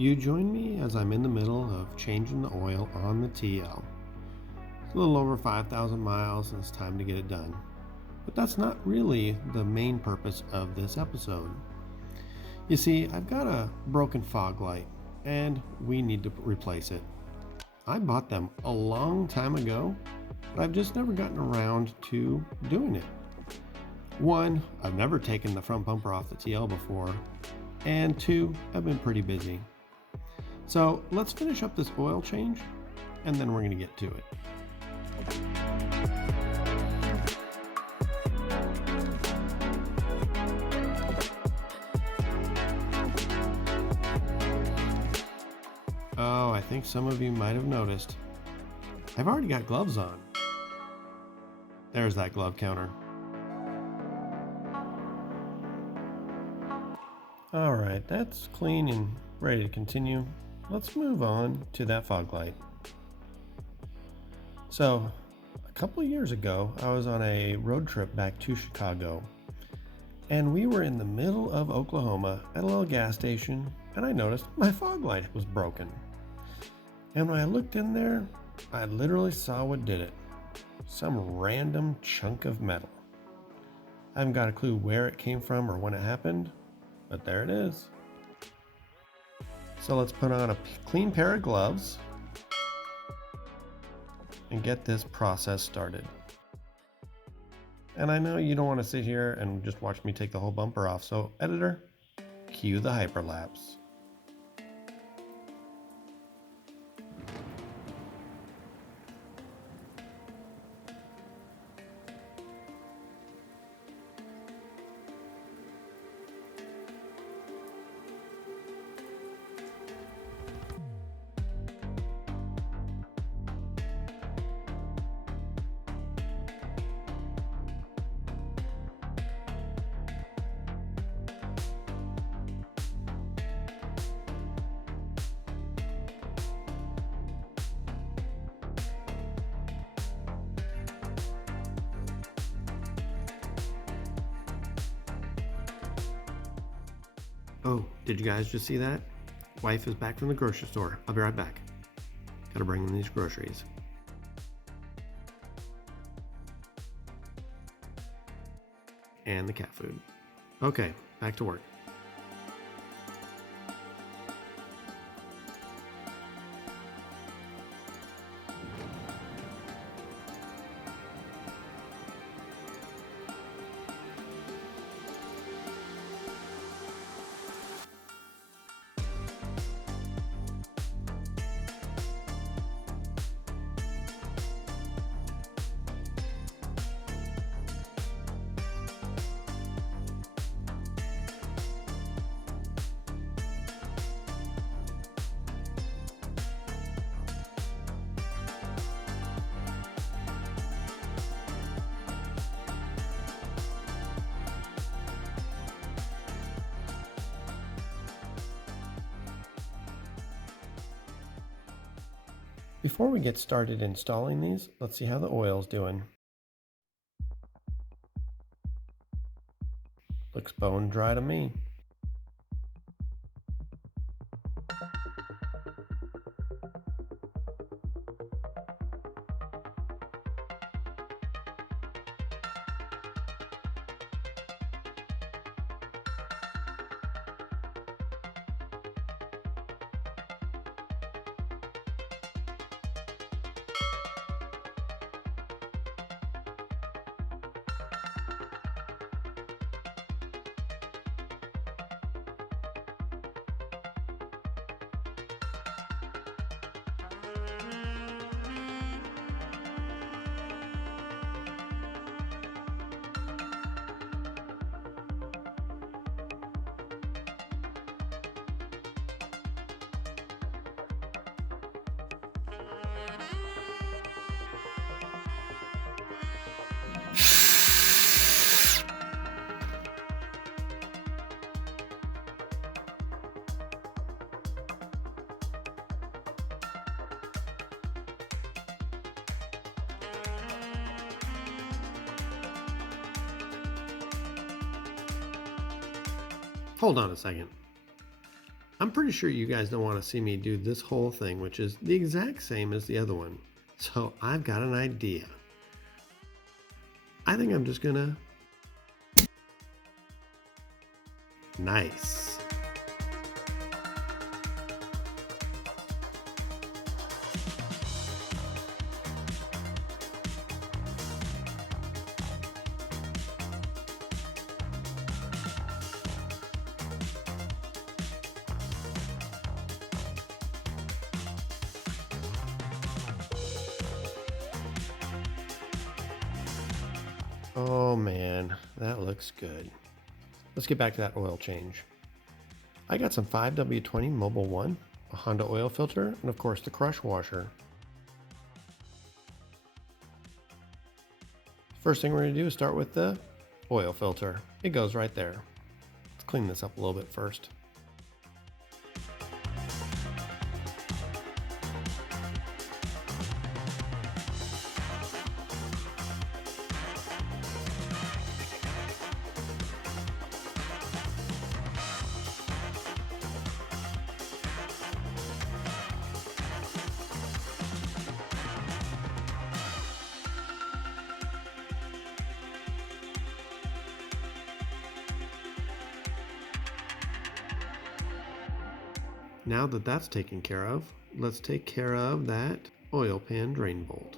You join me as I'm in the middle of changing the oil on the TL. It's a little over 5,000 miles and it's time to get it done. But that's not really the main purpose of this episode. You see, I've got a broken fog light and we need to replace it. I bought them a long time ago, but I've just never gotten around to doing it. One, I've never taken the front bumper off the TL before, and two, I've been pretty busy. So let's finish up this oil change, and then we're going to get to it. Oh, I think some of you might have noticed. I've already got gloves on. There's that glove counter. Alright, that's clean and ready to continue. Let's move on to that fog light. So, a couple years ago, I was on a road trip back to Chicago. And we were in the middle of Oklahoma at a little gas station, and I noticed my fog light was broken. And when I looked in there, I literally saw what did it. Some random chunk of metal. I haven't got a clue where it came from or when it happened, but there it is. So let's put on a clean pair of gloves and get this process started. And I know you don't want to sit here and just watch me take the whole bumper off, so editor, cue the hyperlapse. Oh, did you guys just see that? Wife is back from the grocery store. I'll be right back. Gotta bring in these groceries. And the cat food. Okay, back to work. Before we get started installing these, let's see how the oil's doing. Looks bone dry to me. Hold on a second. I'm pretty sure you guys don't want to see me do this whole thing, which is the exact same as the other one. So I've got an idea. I think I'm just gonna... Nice. Oh man, that looks good. Let's get back to that oil change. I got some 5W20 Mobile 1, a Honda oil filter, and of course the crush washer. First thing we're going to do is start with the oil filter. It goes right there. Let's clean this up a little bit first. Now that that's taken care of, let's take care of that oil pan drain bolt.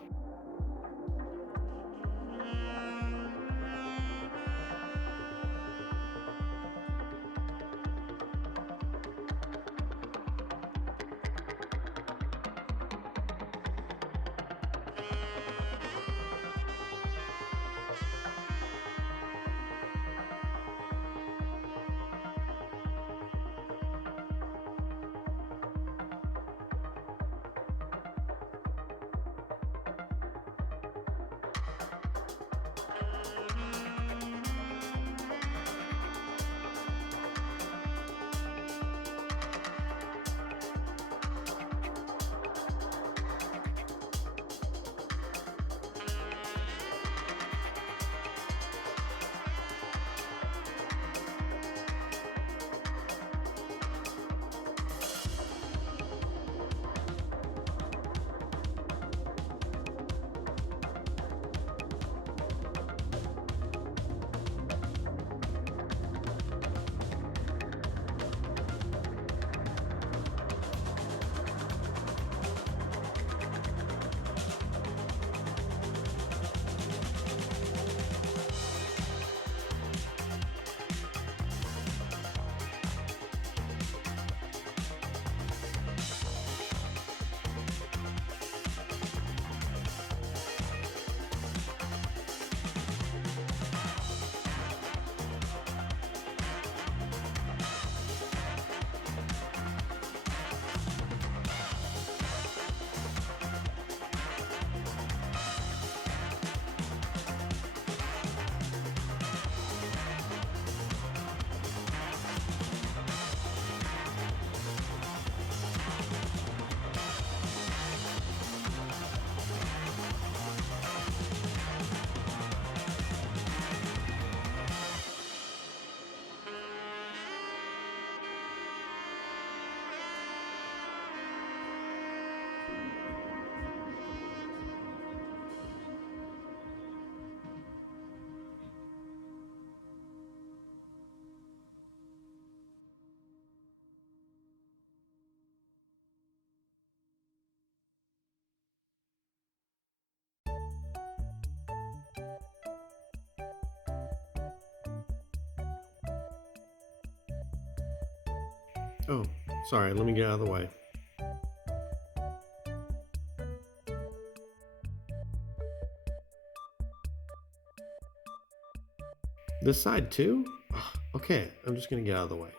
Oh, sorry, let me get out of the way. This side too? Okay, I'm just gonna get out of the way.